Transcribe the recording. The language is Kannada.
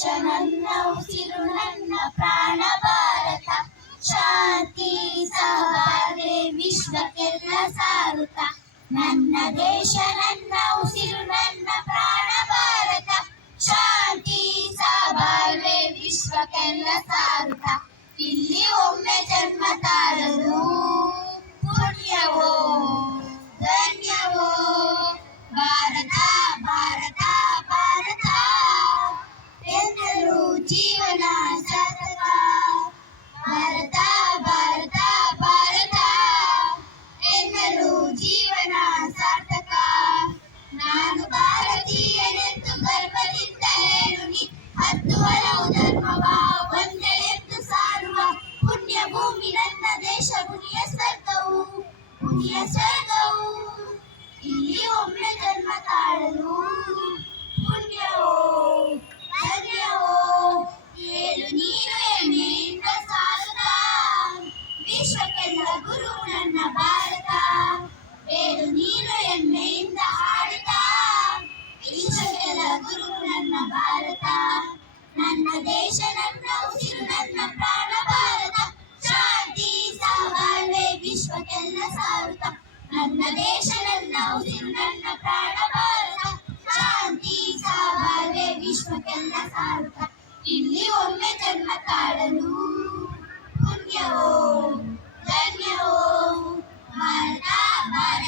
ದೇಶ ನನ್ನ ಉಸಿರು ನನ್ನ ಪ್ರಾಣ ಭಾರತ ಶಾಂತಿ ಸಹಬಾಳ್ವೆ ವಿಶ್ವಕ್ಕೆಲ್ಲ ಸಾರುತ್ತ ನನ್ನ ದೇಶ ನನ್ನ ಉಸಿರು ನನ್ನ ಪ್ರಾಣ ಭಾರತ ಶಾಂತಿ ಸಹಬಾಳ್ವೆ ವಿಶ್ವಕ್ಕೆಲ್ಲ ಸಾರುತ್ತ ಇಲ್ಲಿ ಒಮ್ಮೆ ಜನ್ಮ ತಾಳಲು ಪುಣ್ಯವೋ ಧನ್ಯವೋ ಭಾರತ ಭಾರತ ಭಾರತ ಎಂದರು ಜೀವನ ಸಾರ್ಥಕ ಭಾರತ ಭಾರತ ಭಾರತ ಎಂದರು ಜೀವನ ಸಾರ್ಥಕ ನಾನು ಭಾರತೀಯನೆಂದು ಗರ್ವದಿಂದ ಹೇಳುನಿ ಹತ್ತು ಹಲವು ಧರ್ಮವ ಒಂದೇ ಎಂದು ಸಾರುವ ಪುಣ್ಯ ಭೂಮಿ ನನ್ನ ದೇಶ ಪುಣ್ಯ ಸ್ವರ್ಗವು ಇಲ್ಲಿ ಒಮ್ಮೆ ಜನ್ಮ ತಾಳಲು ಪುಣ್ಯವೋ ಧನ್ಯವೋ ಏಳು ನೀನು ಹೆಮ್ಮೆಯಿಂದ ಸಾರುತ್ತ ವಿಶ್ವಕ್ಕೆಲ್ಲ ಗುರು ನನ್ನ ಭಾರತ ಏಳು ನೀನು ಹೆಮ್ಮೆಯಿಂದ ಹಾಡುತ್ತ ವಿಶ್ವಕ್ಕೆಲ್ಲ ಗುರು ನನ್ನ ಭಾರತ ನನ್ನ ದೇಶ ನನ್ನ ಉಸಿರು ನನ್ನ ಪ್ರಾಣ ಭಾರತ ಶಾಂತಿ ಸಹಬಾಳ್ವೆ ವಿಶ್ವಕ್ಕೆಲ್ಲ ಸಾರುತ್ತ ನನ್ನ ದೇಶ ನನ್ನ ಉಸಿರು ನನ್ನ ಪ್ರಾಣ ಭಾರತ ಶಾಂತಿ ಸಹಬಾಳ್ವೆ ವಿಶ್ವಕ್ಕೆಲ್ಲ ಸಾರುತ್ತ ಇಲ್ಲಿ ಒಮ್ಮೆ ಜನ್ಮ ತಾಳಲು ಪುಣ್ಯವೋ ಧನ್ಯವೋ ಭಾರತ ಭಾರತ